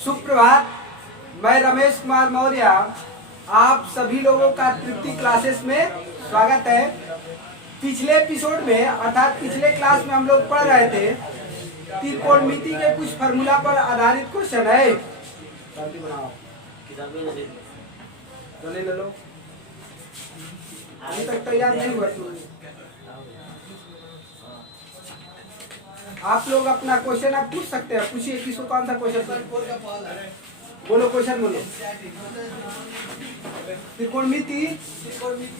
सुप्रभात। मैं रमेश कुमार मौर्य आप सभी लोगों का तृप्ति क्लासेस में स्वागत है। पिछले एपिसोड में अर्थात पिछले क्लास में हम लोग पढ़ रहे थे त्रिकोणमिति के कुछ फार्मूला पर आधारित क्वेश्चन है। ले लो, अभी तक तैयार नहीं हुआ तू। आप लोग अपना क्वेश्चन आप पूछ सकते हैं। पूछिए किसको कौन सा क्वेश्चन बोलो। क्वेश्चन बोलो। त्रिकोणमिति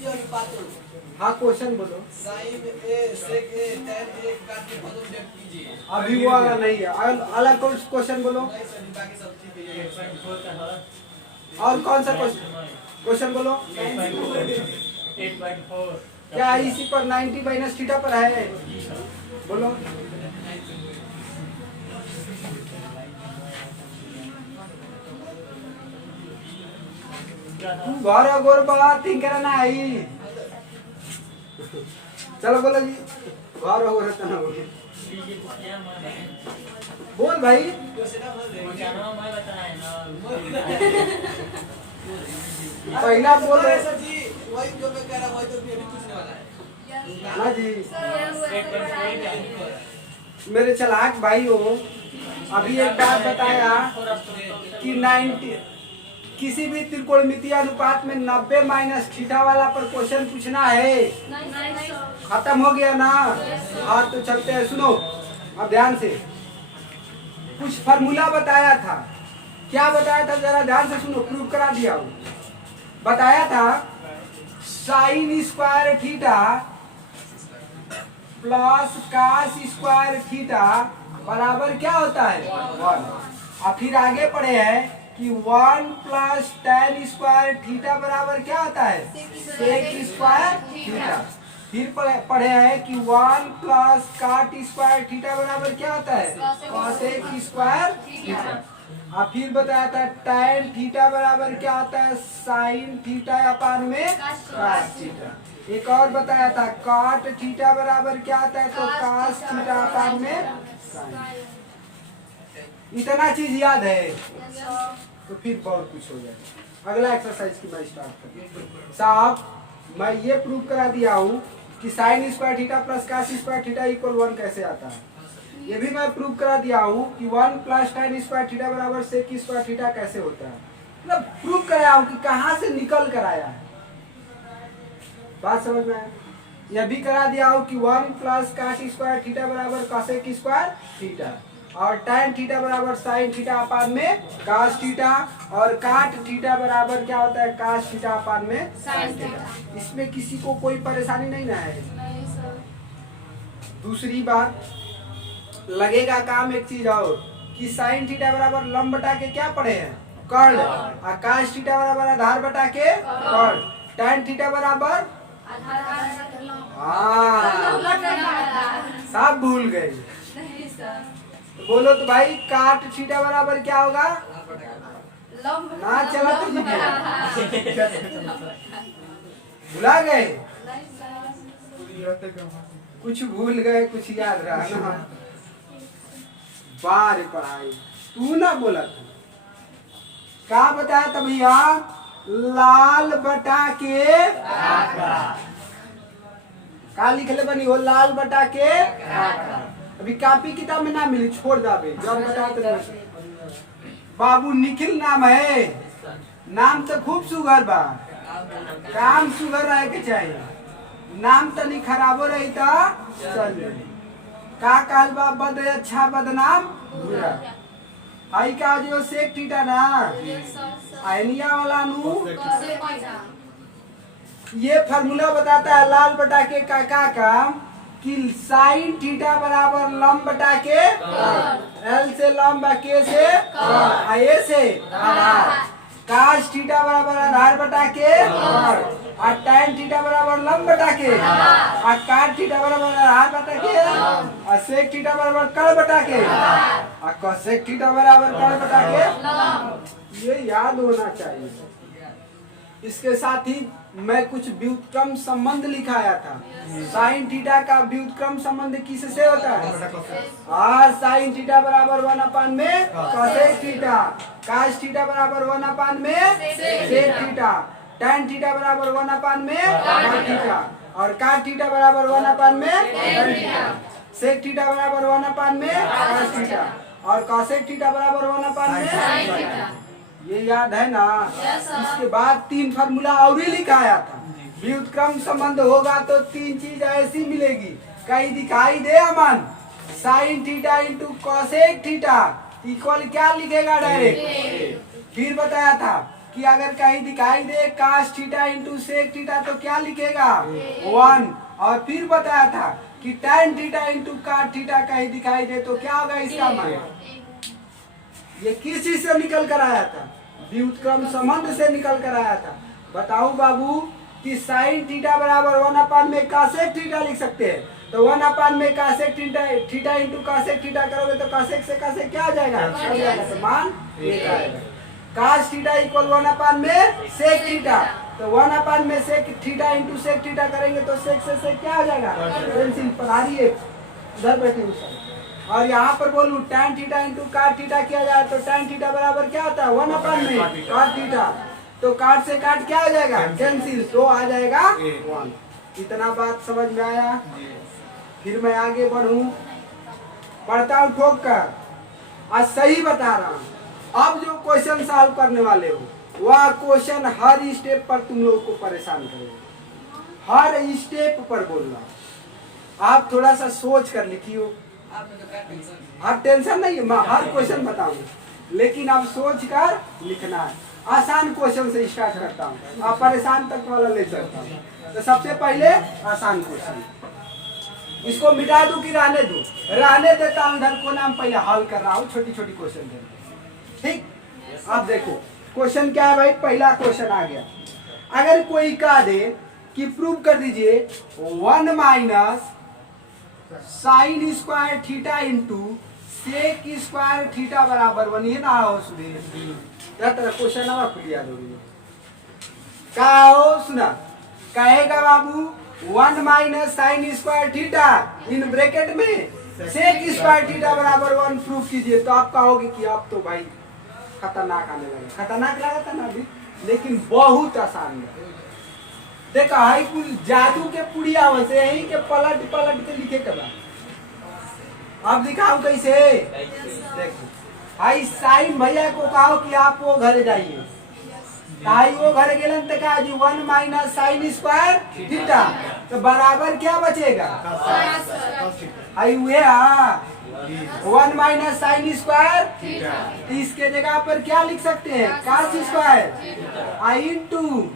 अनुपातों। हाँ क्वेश्चन बोलो। साइन ए सेक ए tan ए काट के पदों में व्यक्त कीजिए। अभी वो वाला नहीं है, अलग क्वेश्चन बोलो। बाकी सब ठीक है। और कौन सा क्वेश्चन बोलो। 8.4 क्या इसी पर 90 माइनस थीटा पर है? बोलो। घर गोर बात तीन करना आई। चलो बोलो जी। घर हो रहता ना बोल भाई। पहला बोल रहे सर जी वही जो मैं कह रहा वही तो भी अभी पूछने वाला है ना जी। मेरे चलाक भाई हो, अभी एक बात बताया कि 90 किसी भी त्रिकोणमितीय अनुपात में 90 माइनस थीटा वाला पर क्वेश्चन पूछना है। खत्म हो गया ना? हाँ तो चलते हैं। सुनो अब ध्यान से। कुछ फार्मूला बताया था। क्या बताया था जरा ध्यान से सुनो, प्रूव करा दिया हूँ। बताया था sine square theta plus cos square theta बराबर क्या होता है? 1। और फिर आगे पढ़े हैं कि 1 प्लस tan स्क्वायर थीटा बराबर क्या होता है? Sec square theta. फिर पढ़े हैं कि 1 प्लस काट स्क्वायर थीटा बराबर क्या होता है? Cosec square theta. और फिर बताया था tan थीटा बराबर क्या होता है? साइन थीटा अपान में कास थीटा। एक और बताया था काट थीटा बराबर क्या होता है? तो कास थीटा अपान में साइन। इतना चीज याद है तो फिर बहुत कुछ हो जाएगा। अगला एक्सरसाइज की मैं स्टार्ट कर साहब। मैं ये प्रूव करा दिया हूँ कि sine square theta plus cos square theta equal 1 कैसे आता है। ये भी मैं प्रूव करा दिया हूँ कि 1 प्लस tan स्क्वायर थीटा बराबर सेक स्क्वायर थीटा कैसे होता है। मतलब प्रूव कराया हूँ कि कहाँ से निकल कर आया है। बात समझ में आया? यह भी करा दिया हूँ कि 1 प्लस कास स्क्वायर थीटा बराबर कॉसेक स्क्वायर थीटा और tan थीटा बराबर साइन थीटा अपान में कास थीटा और काट थीटा बराबर क्या होता है? कास थीटा अपान में साइन थीटा। इसमें किसी को कोई परेशानी नहीं ना है? दूसरी बात लगेगा काम एक चीज और कि साइन थीटा बराबर लंब बटा के क्या पढ़े हैं? कर्ण। और कास थीटा बराबर आधार बटा के कर्ण। tan थीटा बराबर सब भूल गए। बोलो तो भाई काट थीटा बराबर क्या होगा? ना चला तो भुला गए। कुछ भूल गए कुछ याद रहा ना। बार पढ़ाई तू ना बोला तू क्या बताया था भैया? लाल बटा के का लिखले बनी हो? लाल बटा के अभी कॉपी किताब में ना मिली, छोड़ जाबे जब बताते बाबू निखिल नाम है। नाम तो खूब सुगर बा, काम सुगर रहे के चाहिए। नाम तनी खराबो रही तो चल का कहल बा? बद अच्छा बदनाम बुरा। आई का जो सेक थीटा ना आयनिया वाला नु ये फार्मूला बताता है लाल बटा के का कि साइन थीटा बराबर लंब बटा के एल से लंब के से ए से आधार। कास थीटा बराबर आधार बटा के और tan थीटा बराबर लंब बटा के और काट थीटा बराबर आधार बटा के और सेक थीटा बराबर कर्ण बटा के और कोसेक थीटा बराबर कर्ण बटा के। ये याद होना चाहिए। इसके साथ ही मैं कुछ व्युत्क्रम संबंध लिखाया था। साइन थीटा का व्युत्क्रम संबंध किससे होता है? आर साइन थीटा बराबर 1 में कोसेक थीटा, कास थीटा बराबर 1 में सेक थीटा, tan थीटा बराबर 1 में cot थीटा, और cot थीटा बराबर 1 में tan थीटा, सेक थीटा बराबर 1 में cos थीटा, और cosec थीटा बराबर 1 में sin थीटा। ये याद है ना? इसके बाद 3 फार्मूला और ही लिखाया था। व्युत्क्रम संबंध होगा तो 3 चीज ऐसी मिलेगी, कहीं दिखाई दे Aman, sine theta into cosec theta equal क्या लिखेगा डायरेक्ट। फिर बताया था कि अगर कहीं दिखाई दे cos theta into sec theta तो क्या लिखेगा 1, और फिर बताया था कि tan theta into cot theta कहीं दिखाई दे तो क्या होगा इसका मान। ये किस चीज से निकल कर आया था? व्युत्क्रम संबंध से निकल कर आया था। बताओ बाबू कि साइन थीटा बराबर 1 में कासेक थीटा लिख सकते हैं, तो 1 में कासेक थीटा इंटू कासेक थीटा करोगे तो कासेक से कासेक क्या आ जाएगा? तो मान 1 आएगा। कास थीटा इक्वल 1 में सेक थीटा, तो 1 में sec theta into sec theta करेंगे तो सेक से सेक क्या आ जाएगा? पेंसिल पढ़ारी इधर बैठी हूँ। और यहाँ पर बोलूं tan theta into cot theta किया जाए तो tan थीटा बराबर क्या होता है 1 में cot थीटा, तो cot से cot क्या आ जाएगा? कैंसिल, तो आ जाएगा 1। इतना बात समझ में आया? फिर मैं आगे बढ़ूं, पढ़ता हूँ ठोक कर, आज सही बता रहा हूँ। अब जो क्वेश्चन सॉल्व करने वाले हो वह क्वेश्चन हर स्टेप पर तुम लोगों को परेशान करेगा, हर स्टेप पर बोलना। आप थोड़ा सा सोच कर लिखियो। आप टेंशन नहीं है, मैं हर क्वेश्चन बताऊंगा, लेकिन आप सोच कर लिखना है। आसान क्वेश्चन से स्टार्ट करता हूँ, आप परेशान तक वाला ले चलता हूँ। तो सबसे पहले आसान क्वेश्चन, इसको मिटा दूं कि रहने दूं? रहने देता हूँ, इधर को नाम पहले हल कर रहा हूँ, छोटी छोटी क्वेश्चन दे। ठीक, अब देखो क्वेश्चन क्या है भाई। पहला क्वेश्चन आ गया, अगर कोई कह दे कि प्रूव कर दीजिए 1 minus sine square theta into sec square theta बराबर 1, ये ना हो सुधीर तरह क्वेश्चन ना खुलिया दोगे का हो सुना। कहेगा बाबू 1 minus sine square theta in bracket में सेक स्क्वायर थीटा बराबर 1 प्रूफ कीजिए, तो आप कहोगे कि अब तो भाई खतरनाक आने लगा। खतरनाक लगा था ना अभी, लेकिन बहुत आसान है। देखा हाई कुल जादू के पुड़िया वैसे यही के पलट पलट के लिखे के बाद अब दिखाऊं कैसे। देखो हाई साइन भैया को कहो कि आप वो घर जाइए, भाई वो घर गेलन तो कहा जी 1 माइनस साइन स्क्वायर थीटा, तो बराबर क्या बचेगा? आई हुए 1 माइनस साइन स्क्वायर, तो इसके जगह पर क्या लिख सकते हैं? कास स्क्वायर आई इंटू।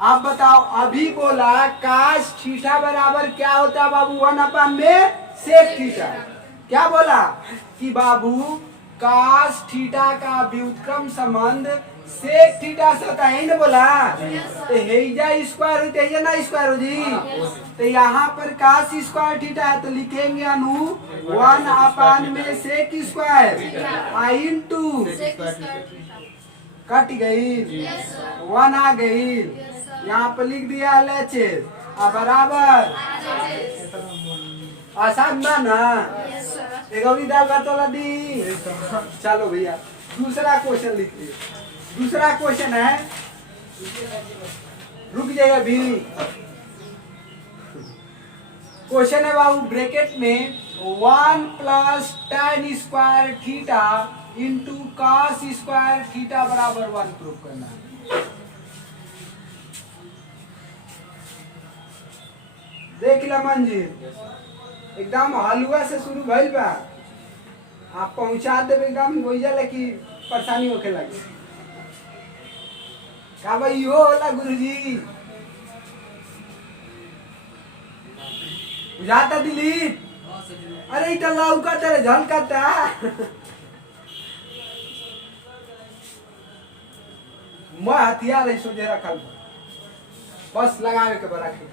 आप बताओ, अभी बोला काश थीटा बराबर क्या होता है बाबू? 1 में सेक थीटा। क्या बोला कि बाबू काश थीटा का व्युत्क्रम संबंध सेक थीटा से होता है, ना बोला? तो हेजा स्क्वायर होते है ना स्क्वायर हो जी, तो यहाँ पर काश स्क्वायर थीटा है तो लिखेंगे अनु 1 में सेक स्क्वायर आई इंटू कट गई 1 आ गई, यहाँ पर लिख दिया LHS बराबर। आसान ना ना? एक अभी दाल भात वाला दी। चलो भैया दूसरा क्वेश्चन लिख दिए। दूसरा क्वेश्चन है, रुक जाइए अभी। क्वेश्चन है बाबू ब्रैकेट में 1 plus tan square theta into cos square theta बराबर 1 प्रूफ करना है। देख ला मंजिल, एकदम हलुआ से शुरू भइल बा, आप पहुंचा देवे एकदम गोइजा लेकिन परेशानी होके लगी। का भाई यो होला गुरुजी? बुझाता दिलीप? अरे इतना लौका तेरे झलकता। मैं हथियार है सोचे रखल, बस लगावे के बड़ा खेत।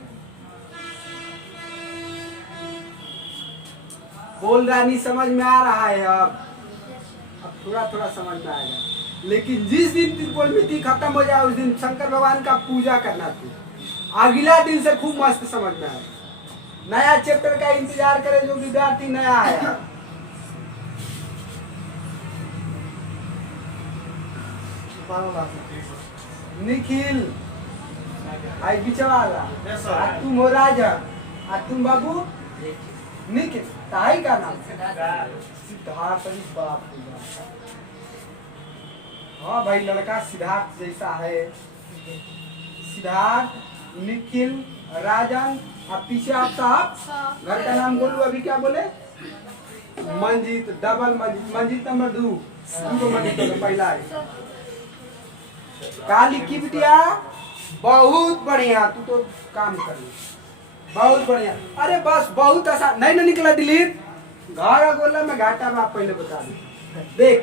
बोल रहा नहीं समझ में आ रहा है, अब थोड़ा थोड़ा समझ में आएगा। लेकिन जिस दिन त्रिकोणमिति खत्म हो जाए उस दिन शंकर भगवान का पूजा करना थी। अगला दिन से खूब मस्त समझ में आए। नया चैप्टर का इंतजार करें जो विद्यार्थी नया आया। निखिल आई बिचवाला आ तुम हो राजा आ तुम बाबू निखिल ताई का नाम सिद्धार्थ। अरे बाप रे बाप। हाँ भाई लड़का सिद्धार्थ जैसा है। सिद्धार्थ निखिल राजन। अब पीछे आप साहब घर का नाम बोलू। अभी क्या बोले? मंजीत डबल मंजीत। मंजीत नंबर 2 मंजीत पहला है। काली की बिटिया बहुत बढ़िया। तू तो काम कर बहुत बढ़िया। अरे बस बहुत आसान नहीं ना निकला दिलीप। घर गोला में घाटा में आप पहले बता दे। देख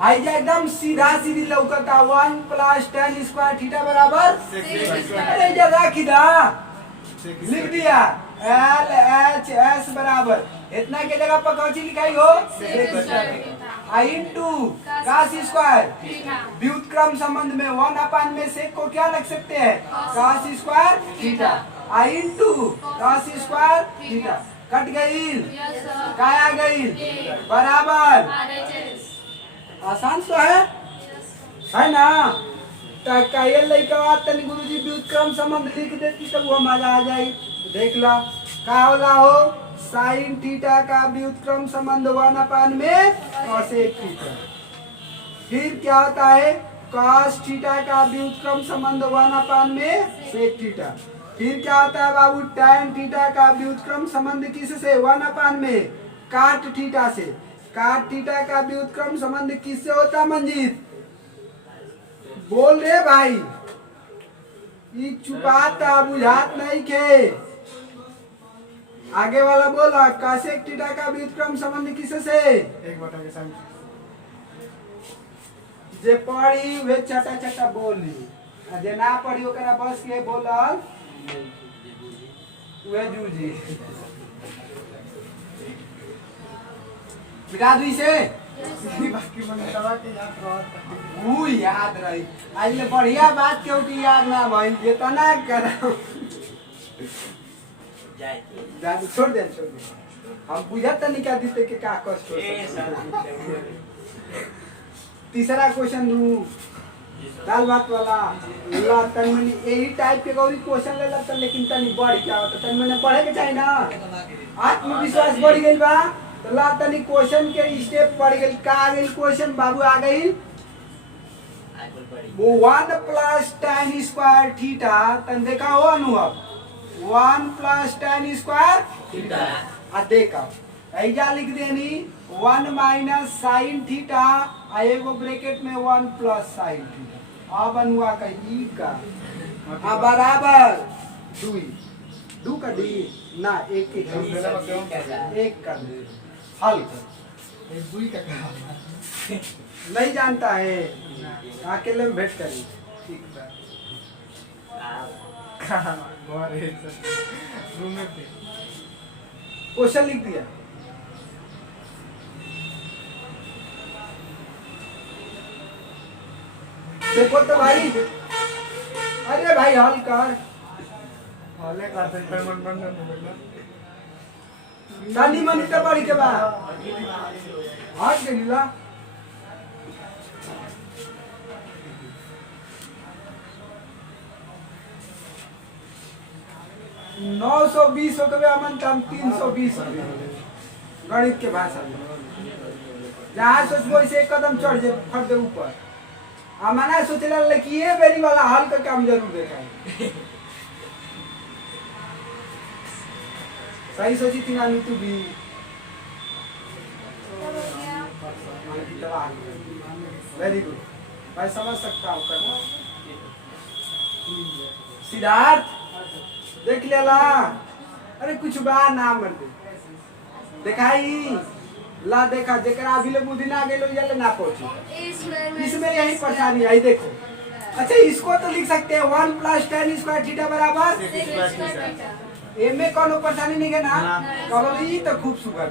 आई जा एकदम सीधा सीधी लौकता 1 + tan स्क्वायर थीटा बराबर। अरे जगह किधा लिख दिया LHS बराबर इतना के जगह पर कौन सी लिखाई हो आई इंटू cos स्क्वायर। व्युत्क्रम संबंध में 1 में sec को क्या लिख सकते हैं cos स्क्वायर थीटा। आई इंटू cos स्क्वायर थीटा कट गई क्या आ गई बराबर। आसान तो है ना। कहिए लइका तनी गुरुजी व्युत्क्रम संबंध लिख देती तब वो मजा आ जाए। देख ला का होला हो sin थीटा का व्युत्क्रम संबंध 1 में cosec थीटा। फिर क्या होता है cos थीटा का व्युत्क्रम संबंध 1 में sec थीटा। फिर क्या होता है बाबू tan थीटा का व्युत्क्रम संबंध किससे 1 में काट थीटा से। काट थीटा का व्युत्क्रम संबंध किससे होता मंजीत? बोल रे भाई ये चुपाता बुझात नहीं के। आगे वाला बोला cosec थीटा का व्युत्क्रम संबंध किससे? एक बटा के साइन। जे पढ़ी वे चटा चटा बोली आ जे ना पढ़ी ओकरा बस के बोलल वे जूजी। बिना दुई से बाकी मन तवा के याद रही। आज ले बढ़िया बात क्यों की याद ना भाई जितना करो जादू छोड़ दे हम बुझत नहीं क्या दीते के का कष्ट हो। तीसरा क्वेश्चन दू दाल भात वाला ला तन में यही टाइप के गौरी क्वेश्चन ले लगता लेकिन तनी बढ़ क्या होता तन में पढ़े के चाहिए ना। आत्मविश्वास बढ़ गई बा तो ला तनी क्वेश्चन के स्टेप बढ़ गई। का आ गई क्वेश्चन बाबू आ गई वो 1 + tan स्क्वायर थीटा। तन देखा हो अनुभव 1 + tan स्क्वायर थीटा। आ देखा ऐजा लिख देनी 1 - sin थीटा आ एगो ब्रैकेट में 1 + sin थीटा। अब अनुआ का ई का आ बराबर 2 का डी ना एक कर दे हल कर। एक 2 का नहीं जानता है अकेले में भेंट करी। ठीक है क्वेश्चन लिख दिया। देखो तो भाई अरे भाई हल कर हले कर से पेमेंट बंद तानी मनी तो बड़ी के बाद हट के लीला 920 हो के अमन तम 320 गणित के भाषा में जहाँ सोचबो इसे एक कदम चढ़ जे फट दे ऊपर। मना सोचला कि ये बेरी वाला हल का काम जरूर देखा है। सही सोची थी नानी तू भी वेरी गुड भाई समझ सकता हूँ करना। सिद्धार्थ देख लेला अरे कुछ बा ना मर दे दिखाई ला देखा जेकरा अभी ले बुद्धि ना गेलो ये ना पहुंची इसमें यही परेशानी आई देखो। अच्छा इसको तो लिख सकते हैं 1 + tan स्क्वायर थीटा बराबर ए में कोनो परेशानी नहीं है ना करो ये तो खूब सुगर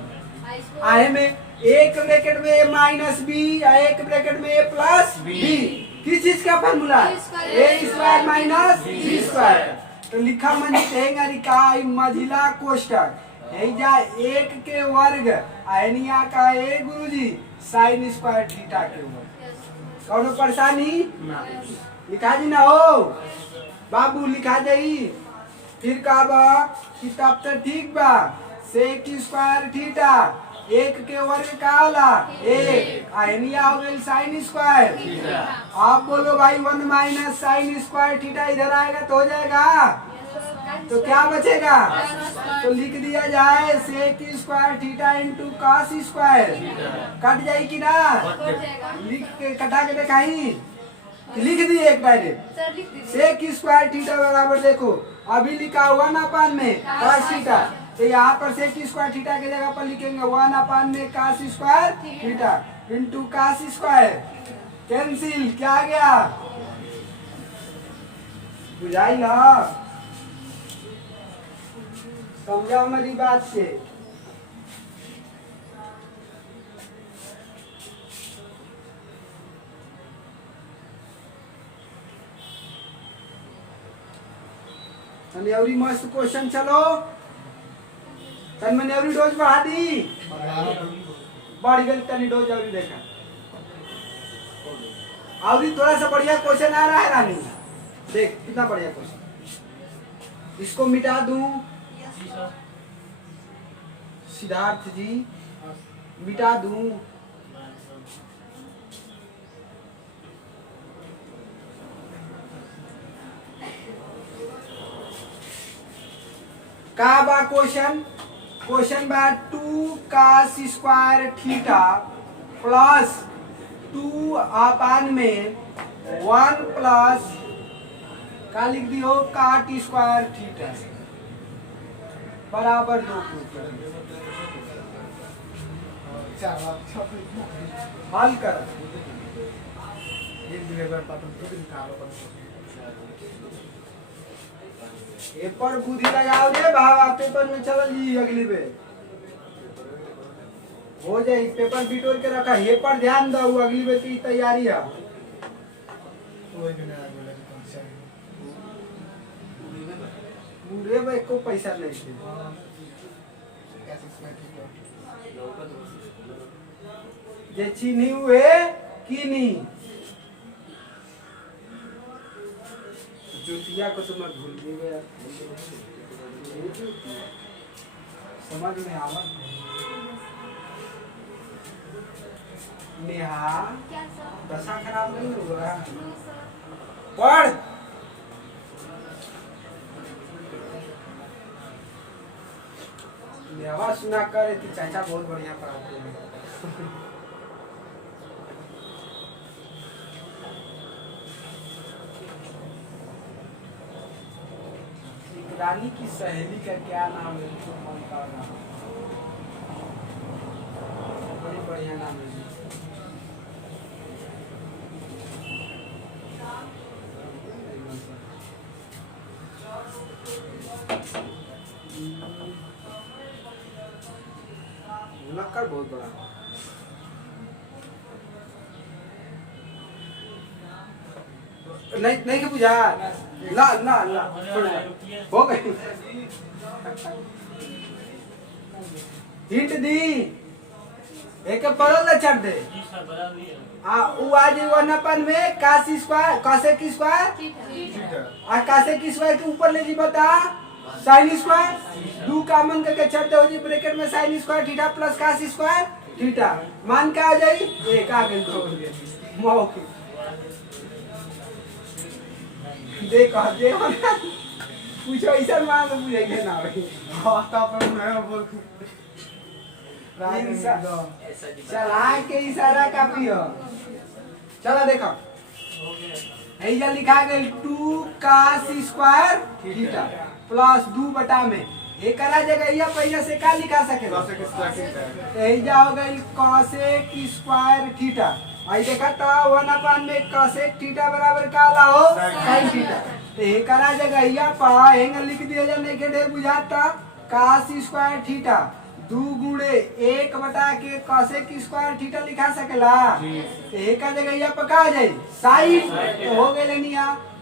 आए में एक ब्रैकेट में a माइनस बी या एक ब्रैकेट में a प्लस बी। किस चीज का फॉर्मूला है? ए स्क्वायर माइनस बी स्क्वायर। तो लिखा मन का मझिला कोष्टक जा एक के वर्ग आयनिया का ए गुरुजी साइन स्क्वायर थीटा के वर्ग। कौनो परेशानी लिखा जी ना हो बाबू, लिखा जाई। फिर कहबा कि तब तो ठीक बा, सेक स्क्वायर थीटा एक के वर्ग का होला एक, आयनिया हो गई साइन स्क्वायर। आप बोलो भाई 1 माइनस साइन स्क्वायर थीटा इधर आएगा तो हो जाएगा, तो क्या बचेगा? तो लिख दिया जाए sec square theta into cos square. Cut जाए कि ना? लिख के कटा के दिखाई, लिख दिए एक डायरेक्ट। सेक स्क्वायर थीटा बराबर देखो अभी लिखा हुआ ना पान में कॉस थीटा, तो यहाँ पर सेक स्क्वायर थीटा की जगह पर लिखेंगे 1 अपान में cos square theta into cos square. Cancel, क्या आ गया? बुझाई ना? समझाओ मेरी बात से। तनियौरी मस्त क्वेश्चन चलो। तन मैंने डोज बढ़ा दी, बढ़ गई तनी डोज और देखा। और थोड़ा सा बढ़िया क्वेश्चन आ रहा है रानी, देख कितना बढ़िया क्वेश्चन। इसको मिटा दूं सिद्धार्थ जी, मिटा दूं। का बा क्वेश्चन? क्वेश्चन बा 2 cos स्क्वायर थीटा प्लस 2 अपान में 1 प्लस का लिख दियो काट स्क्वायर थीटा बराबर 2। हल कर। पेपर बुद्धि लगाओ रे भाव, पेपर में चल जी अगली बेर हो जाए। पेपर बिटोर के रखा हे पर ध्यान दो, अगली बेर की तैयारी है। पूरे भाई को पैसा नहीं है जे चीनी हुए की नहीं ज्योतिया को तो मैं भूल भी गया, समझ में आवा। नेहा दशा खराब नहीं हुआ, पढ़। नेहा सुना कर कि चाचा बहुत बढ़िया पढ़ाते हैं। रानी की सहेली का क्या नाम है? तो कौन का नाम? बड़ी बढ़िया नाम है। मुनक्कर बहुत बड़ा। नहीं नहीं के बुझा ला ला ला हो गई। हिंट दी एक बदल चढ़ दे। उ आज 1 अपन में cos स्क्वायर cosec स्क्वायर और cosec स्क्वायर के ऊपर ले जी बता sin स्क्वायर 2 कॉमन करके चढ़ते हो जी ब्रैकेट में sin square theta plus cos square theta मान का आ जाई एक आ गई तो मौके देखो जे पूछो ऐसा मान बुझाइए ना भाई। हां तो अपन मैं बोल चला के इशारा काफी हो। चलो देखो ऐसा लिखा गया 2 cos स्क्वायर थीटा प्लस 2 बटा में एक जगह यह पहले से का लिखा सके ऐसा हो गई cosec स्क्वायर थीटा। आई देखा था 1 अपान में cosec थीटा बराबर का ला हो sin थीटा। तो एक जगह यह पा एंगल लिख दिया जाने के ढेर बुझाता cos स्क्वायर थीटा 2 गुणे 1 बटा के कॉसेक स्क्वायर थीटा लिखा सकेला। तो एक का जगह यहाँ पर का आ जाए साइन, तो हो गए लेनी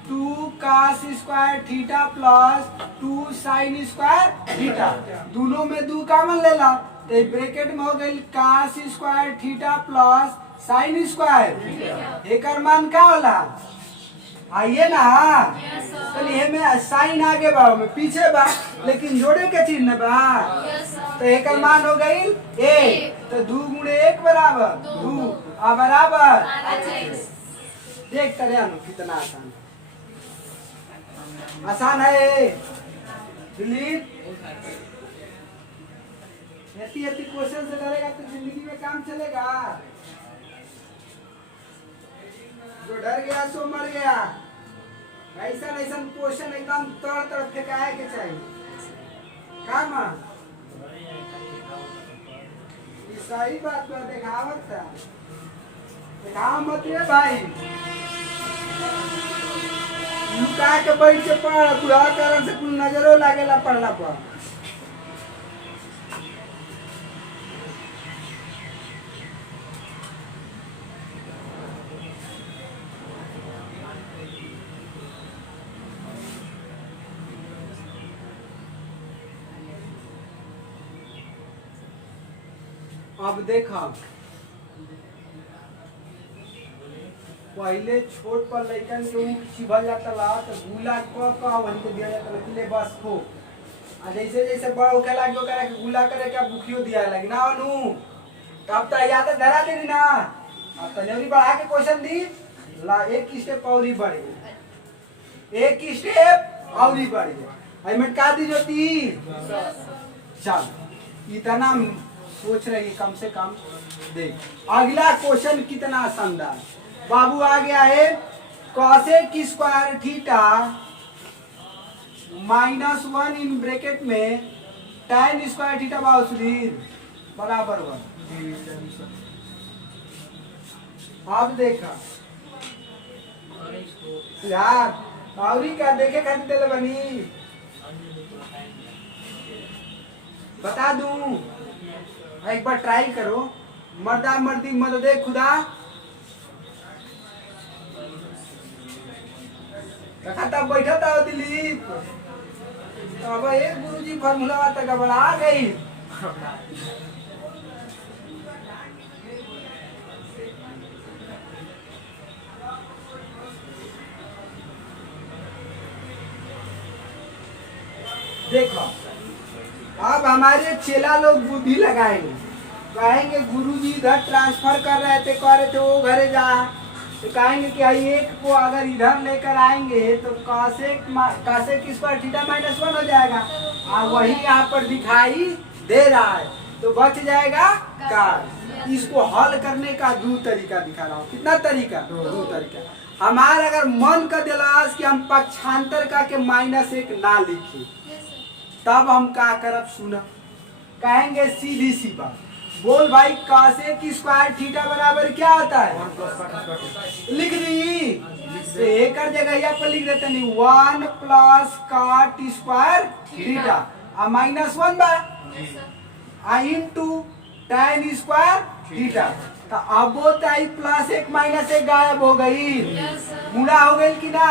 2 cos square theta plus 2 sign square theta, दोनों में 2 कॉमन लेला तो ब्रैकेट में हो गई cos square theta plus sine square. एकर मान का होला आइए ना, चलिए में साइन आगे बा में पीछे बा लेकिन जोड़े के चिन्ह बा, तो एक मान हो गई ए, तो 2 गुणे 1 बराबर 2 आ बराबर देख करे कितना आसान आसान है। दिलीप ऐसी ऐसी क्वेश्चन से करेगा तो जिंदगी में काम चलेगा। जो डर गया सो मर गया। ऐसा ऐसा क्वेश्चन एकदम तड़ तड़ फेंकाए के चाहिए। काम ये सही बात पर दिखावत था, दिखाओ मत रे भाई, लुका के बैठ के पढ़, बुरा कारण से कुल नजरों लागेला पढ़ला पर। अब देखा पहले छोट पर लइकन के ऊँट चिभल जाता ला तो गुला का वही के दिया जाता कि ले बस खो, आ जैसे जैसे बड़ा होके लागे ओकरा के गुला करे के भूखियो दिया लगी ना अनु, तब तो याद धरा दे ना। अब तजरी बढ़ा के क्वेश्चन दी ला, एक स्टेप और ही बढ़ गई, एक स्टेप और ही बढ़ गई। आई मिनट का दी जोती चल इतना सोच रही कम से कम। देख अगला क्वेश्चन कितना शानदार बाबू आ गया है, cosec square theta -1 in bracket में tan स्क्वायर थीटा बराबर 1। अब देखा यार और क्या देखे खातिर दिले बनी बता दूं, एक बार ट्राई करो, मर्दा मर्दी मददे खुदा। तब बैठा था दिलीप, अब एक गुरुजी फार्मूला तक बढ़ा गई। देखो अब हमारे चेला लोग बुद्धि लगाएंगे, कहेंगे गुरुजी इधर ट्रांसफर कर रहे थे, कह रहे थे वो घरे जा, तो कहेंगे कि एक को अगर इधर लेकर आएंगे तो कॉसेक स्क्वायर थीटा -1 हो जाएगा, और वही यहाँ पर दिखाई दे रहा है तो बच जाएगा कार। इसको हल करने का 2 तरीका दिखा रहा हूँ। कितना तरीका? 2 तरीका। हमारा अगर मन का दिलास कि हम पक्षांतर का के -1 ना लिखे, तब हम क्या करब सुना, कहेंगे सीधी सी बात, बोल भाई कॉसेक स्क्वायर थीटा बराबर क्या होता है? लिख दी एक जगह यहाँ पर लिख देते नहीं 1 प्लस कॉट स्क्वायर थीटा -1 बा इंटू tan स्क्वायर थीटा। तो अब वो +1 -1 गायब हो गई, मुड़ा हो गई कि ना,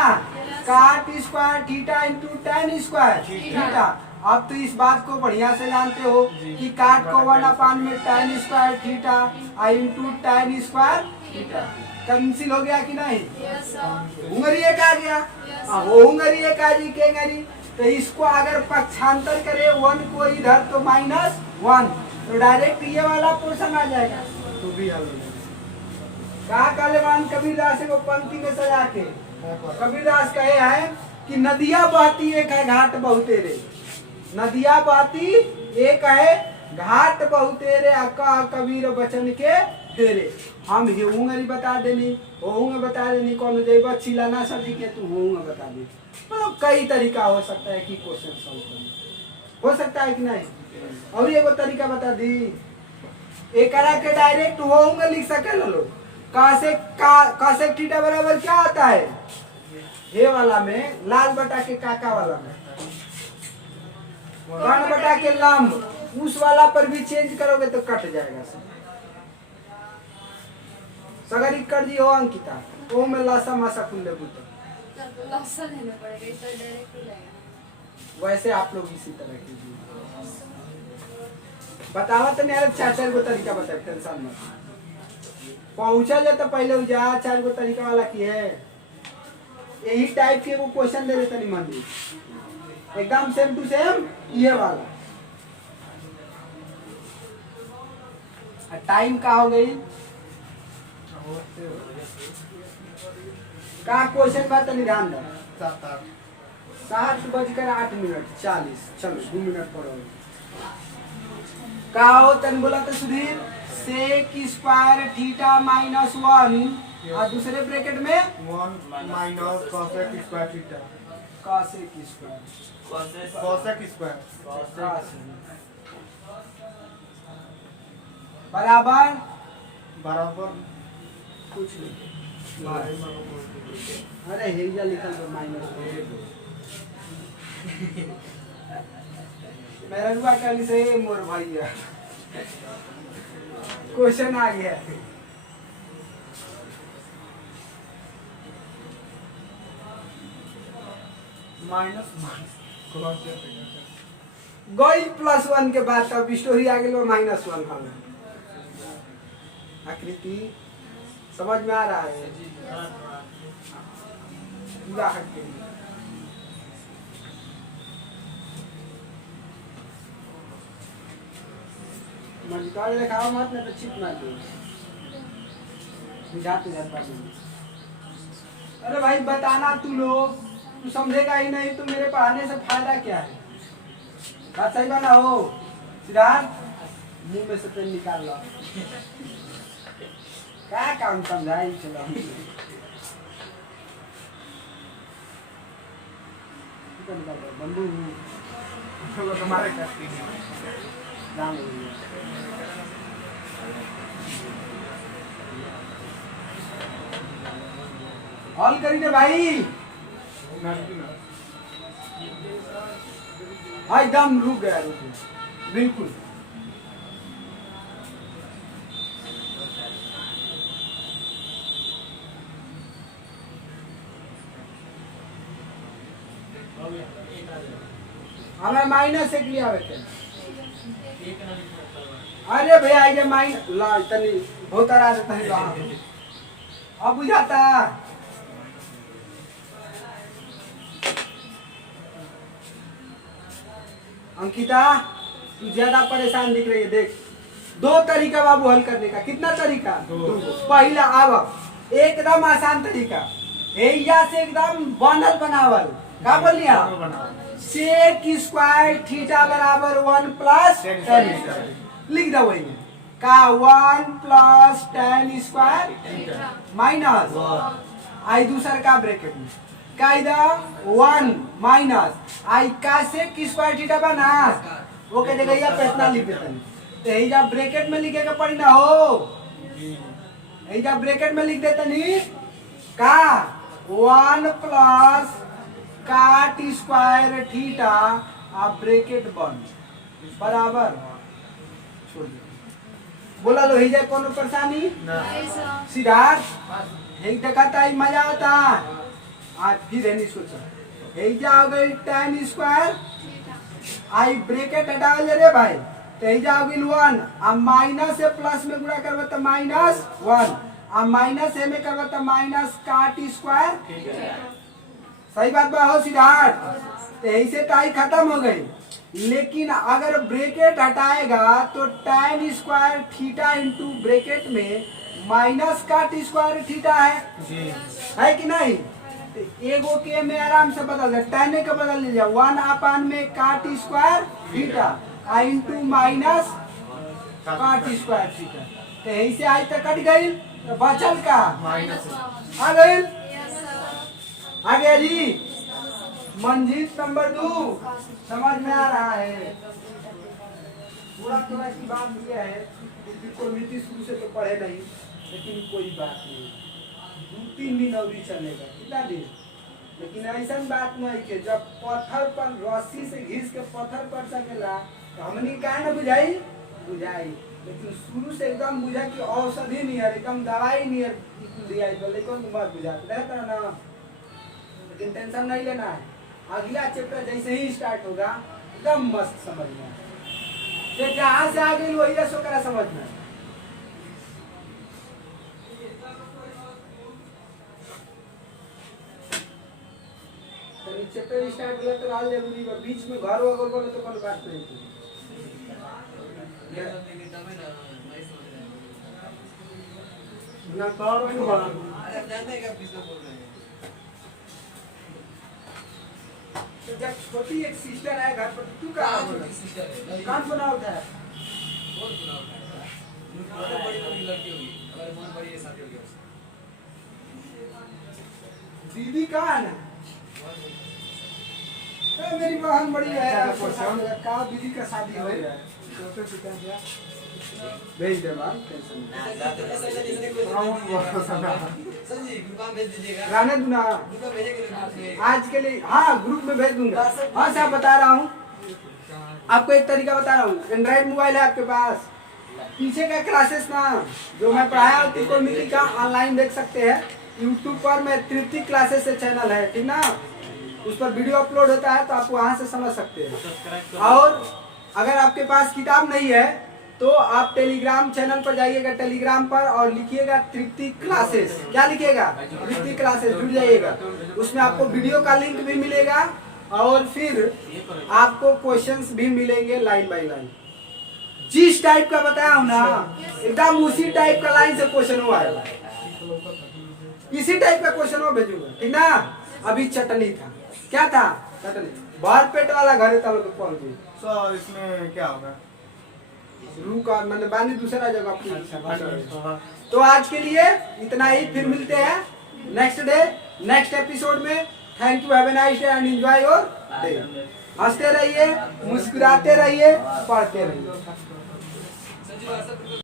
cot square theta into tan square theta. अब तो इस बात को बढ़िया से जानते हो कि काट को 1 में tan square theta into tan square theta cancel हो गया कि नहीं? उंगरी एक आ गया, वो उंगरी एक आ जी के गरी, तो इसको अगर पक्षांतर करे 1 को इधर तो -1, तो डायरेक्ट ये वाला पोर्शन आ जाएगा, तो भी हल हो जाएगा। कहा कालेवान कबीरदास को पंक्ति में सजा के कबीरदास कहे हैं कि नदिया बहती एक है घाट बहुते रे, नदिया बहती एक है घाट बहुते रे, अक्का कबीर बचन के तेरे। हम ये उंगली बता देनी, होंगे बता देनी, कौन जेबा चिलाना सब्जी के तू होंगे बता दे। मतलब कई तरीका हो सकता है कि क्वेश्चन सॉल्व करने, हो सकता है कि नहीं। और ये तरीका बता दी, एक के डायरेक्ट होंगे लिख सके लो। कॉसेक थीटा बराबर क्या होता है? ये वाला में लाल बटा के काका वाला में कर्ण बटा के लंब उस वाला पर भी चेंज करोगे तो कट जाएगा सब। सगरी कर दी हो अंकिता ओ में लासा मासा खुल ले तो लहसुन लेना पड़ेगा, इस तो डायरेक्ट ही लगेगा। वैसे आप लोग इसी तरह कीजिए। बतावा तो नहीं, 4 गो तरीका बताए, टेंशन मत। पहुंचा जाए तो पहले जा 4 गो तरीका वाला की है, यही टाइप के वो क्वेश्चन दे देते नहीं मंदिर, एकदम सेम टू सेम ये वाला। टाइम का हो गई का क्वेश्चन बात नहीं ध्यान दो। 7:08 चलो 2 मिनट पर हो का हो तन बोला तो Sudhir sec square theta minus 1 और दूसरे ब्रैकेट में 1 minus cosec square theta cosec square cosec square बराबर बराबर कुछ नहीं। अरे हेजा लिखल तो माइनस मेरा रुआ कल से मोर भैया क्वेश्चन आ गया। माइनस गोइल +1 के बाद तब स्टोरी आ गई -1 का आकृति समझ में आ रहा है पूरा हट के मजकार लिखाओ मत नहीं तो चिप मार दो बुझाते जाता है। अरे भाई बताना तू लोग, तू समझेगा ही नहीं तो मेरे पढ़ाने से फायदा क्या है? बात सही बना हो सिद्धार्थ, मुंह में से पेन निकाल लो। क्या काम समझाई चलो बंबू तुम्हारे करती है राम हॉल करी दे भाई। हाँ एकदम रुक गया बिल्कुल। हमें -1 लिया बेटे। अरे भैया ये माइन ला तनी बहुत आ देता है वहां अब बुझाता। अंकिता तू ज्यादा परेशान दिख रही है, देख 2 तरीका बाबू हल करने का। कितना तरीका? 2। पहला अब एकदम आसान तरीका एया से एकदम बनल बनावल का बोल लिया सेक स्क्वायर थीटा बराबर 1 + tan लिख दो वही में का 1 + tan स्क्वायर माइनस आई दूसर का ब्रैकेट में का इधर 1 माइनस आई का सेक स्क्वायर थीटा बना वो कह देगा या कितना लिख देते हैं तो यही जब ब्रैकेट में लिखेगा पड़ी ना हो, यही जब ब्रैकेट में लिख देते नहीं का 1 + काट स्क्वायर थीटा आप ब्रैकेट बंद बराबर छोड़ दो। बोला लो ही जाए कोनो परेशानी सिद्धार्थ एक देखता है मजा आता आज फिर नहीं सोचा यही जा हो गई tan स्क्वायर आई ब्रैकेट हटा ले रे भाई तो यही जा हो गई 1 अब माइनस से प्लस में गुणा करबो तो -1 अब माइनस ए में करबो तो माइनस काट स्क्वायर। सही बात बा हो सिद्धार्थ, तो यही से टाई खत्म हो गई। लेकिन अगर ब्रैकेट हटाएगा तो tan square theta into bracket में माइनस काट स्क्वायर थीटा है कि नहीं? तो एगो के में आराम से बदल दे tan का बदल लीजिए 1 में काट स्क्वायर थीटा इंटू माइनस काट स्क्वायर थीटा। तो यही से आई तक कट गई तो बचल का माइनस आ गई आ गया जी। मंजीत नंबर 2 समझ में आ रहा है पूरा थोड़ा की बात यह है को नीति शुरू से तो पढ़े नहीं लेकिन कोई बात नहीं 2-3 दिन अवधि चलेगा कितना दिन, लेकिन ऐसा बात नहीं कि जब पत्थर पर रस्सी से घिस के पत्थर पड़ सकेला हमने कहा ना बुझाई बुझाई, लेकिन शुरू से एकदम बुझा कि औषधि नहीं है, एकदम दवाई नहीं है दिया तो लेकिन मत बुझा रहता ना, लेकिन टेंशन नहीं लेना है। अगला चैप्टर जैसे ही स्टार्ट होगा एकदम मस्त समझना है, ये जहाँ से आगे वही सो करा समझना है। चैप्टर स्टार्ट हुआ तो राल जरूरी है, बीच में घर वगैरह बोले तो कोई बात नहीं थी। ना कौन क्यों बना? अरे आप जानते हैं कि आप किसको बोल रहे हैं? तो जब छोटी एक सिस्टर है घर पर, तू कहाँ कहाँ बोल छोटी सिस्टर है? कौन बना होता है? कौन सुना होता है? मतलब बड़ी बड़ी लड़की होगी, हमारे मन बड़ी है शादी हो गया उससे। दीदी कहाँ है ना? तो मेरी बहन बड़ी है, कहा दीदी का शादी हो गया है, छोटे पिता क्या भेज दे बात, टेंशन सर जी ग्रुप में भेज दीजिएगा। रहने दूँ ना ग्रुप में भेजेंगे ना ग्रुप में। आज के लिए, हाँ ग्रुप में भेज दूंगा। हाँ साहब बता रहा हूँ आपको, एक तरीका बता रहा हूँ। एंड्रॉइड मोबाइल है आपके पास, पीछे का क्लासेस ना जो मैं पढ़ाया उसको मिली का ऑनलाइन देख सकते हैं। यूट्यूब पर मैं तृप्ति क्लासेस से चैनल है, ठीक ना, उस पर वीडियो अपलोड होता है तो आप वहाँ से समझ सकते हैं। और अगर आपके पास किताब नहीं है तो आप टेलीग्राम चैनल पर जाइएगा, टेलीग्राम पर और लिखिएगा तृप्ति क्लासेस। क्या लिखिएगा? तृप्ति क्लासेस, जुड़ जाइएगा। उसमें आपको वीडियो का लिंक भी मिलेगा और फिर आपको क्वेश्चंस भी मिलेंगे लाइन बाय लाइन। जिस टाइप का बताया हूँ ना एकदम उसी टाइप का लाइन से क्वेश्चन हुआ है, इसी टाइप का क्वेश्चन वो भेजूंगा, ठीक ना। अभी चटनी था, क्या था? चटनी। भर पेट वाला घर था लोग पहुंच गए। सर इसमें क्या होगा? रू का मैंने बानी दूसरा जगह अपनी। तो आज के लिए इतना ही, फिर मिलते हैं नेक्स्ट डे नेक्स्ट एपिसोड में। Thank you, have a nice day and enjoy your day. हंसते रहिए, मुस्कुराते रहिए, पढ़ते रहिए। सर जी व्हाट्सएप